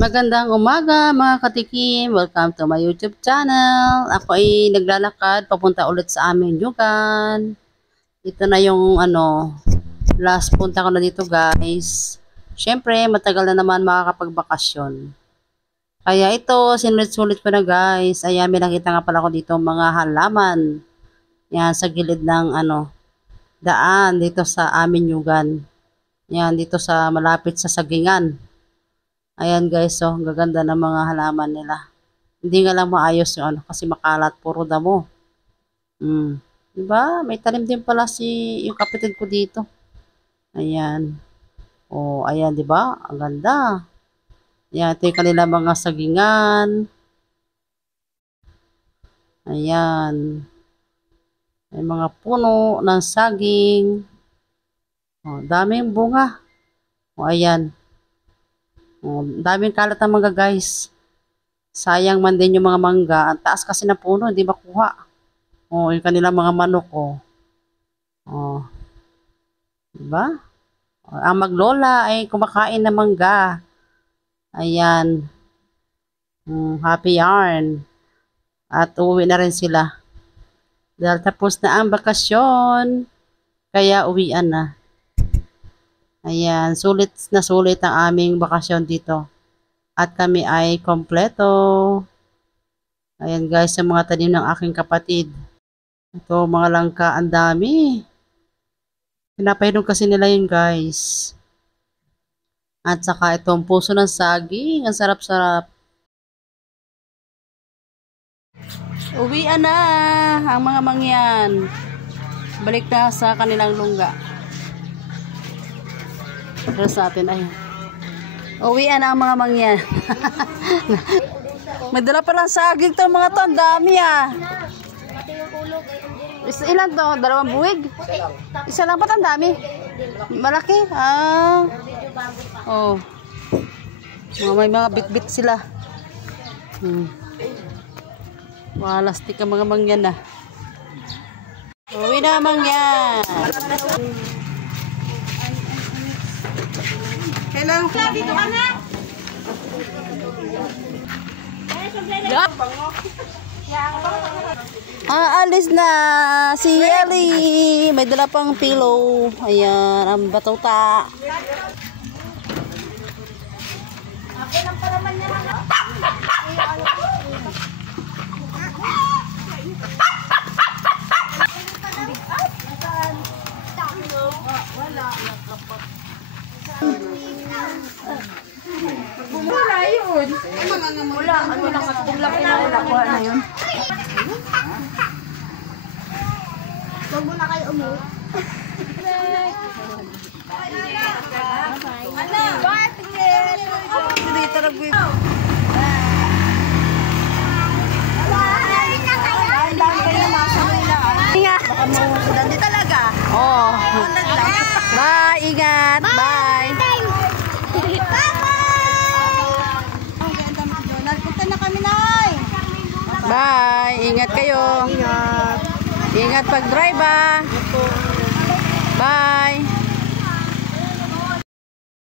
Magandang umaga mga katikim. Welcome to my YouTube channel. Ako ay naglalakad papunta ulit sa aming yugan. Ito na yung last punta ko na dito guys. Siyempre matagal na naman makakapagbakasyon. Kaya ito sinulit-sulit ko na guys. Ayan, may nakita nga pala ko dito mga halaman. Yan sa gilid ng daan dito sa aming yugan. Yan dito sa malapit sa Sagingan. Ayan guys, so ang gaganda ng mga halaman nila. Hindi nga lang maayos yung kasi makalat, puro damo. Diba? May tanim din pala yung kapatid ko dito. Ayan. Oh, ayan, diba? Ang ganda. Ayan, ito yung kanila mga sagingan. Ayan. May mga puno ng saging. Oh, daming bunga. Oh, ayan. Oh, daming kalat ng mangga guys. Sayang man din yung mga mangga. Ang taas kasi na puno, hindi makuha. Oh, yung kanilang mga manok oh. Oh. Diba? Oh, ang maglola ay kumakain ng mangga. Ayan. Happy yarn. At uwi na rin sila. Dahil tapos na ang bakasyon. Kaya uwian na. Ayan, sulit na sulit ang aming bakasyon dito. At kami ay kompleto. Ayan guys, sa mga tanim ng aking kapatid. Ito, mga langka, ang dami. Pinapahinog kasi nila yun guys. At saka itong puso ng saging. Ang sarap-sarap. Uwian na ang mga mangyan. Balik na sa kanilang lungga. Pero sa atin ay uwian na ang mga mangyan. May dala pa lang saging to mga to. Ang dami ah. Ilan to? 2 buwig? Isa lang pa, ang dami. Malaki. Ah. Oh. May mga bit-bit sila. Walastik ang mga mangyan na. Uwi na mangyan. Hello. Dito ka na. Alis na si Yeli. May dala pang pillow. Ayan, ang batuta. Okay lang pa naman yan. Wala yun. Wala. Ano lang katulak na wala na yun. Huwag mo na kayo umuwi. Ano? Bakit? Hindi taragwi. Dandi talaga. Oh. Bye, ingat. Bye. Bye. Ingat kayo. Ingat pag-drive ah. Bye.